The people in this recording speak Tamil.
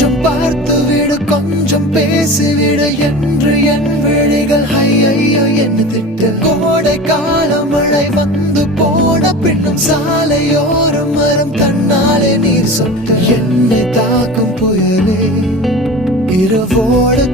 கொஞ்சம் பார்த்துவிடு, கொஞ்சம் பேசிவிடு என்று என் விழிகள் ஐயோ என்ன திட்ட. கோடை கால மழை வந்து போன பின்னும் சாலையோரம் மரம் தன்னாலே நீர் சொட்ட. என்னை தாக்கும் புயலே இரவோடு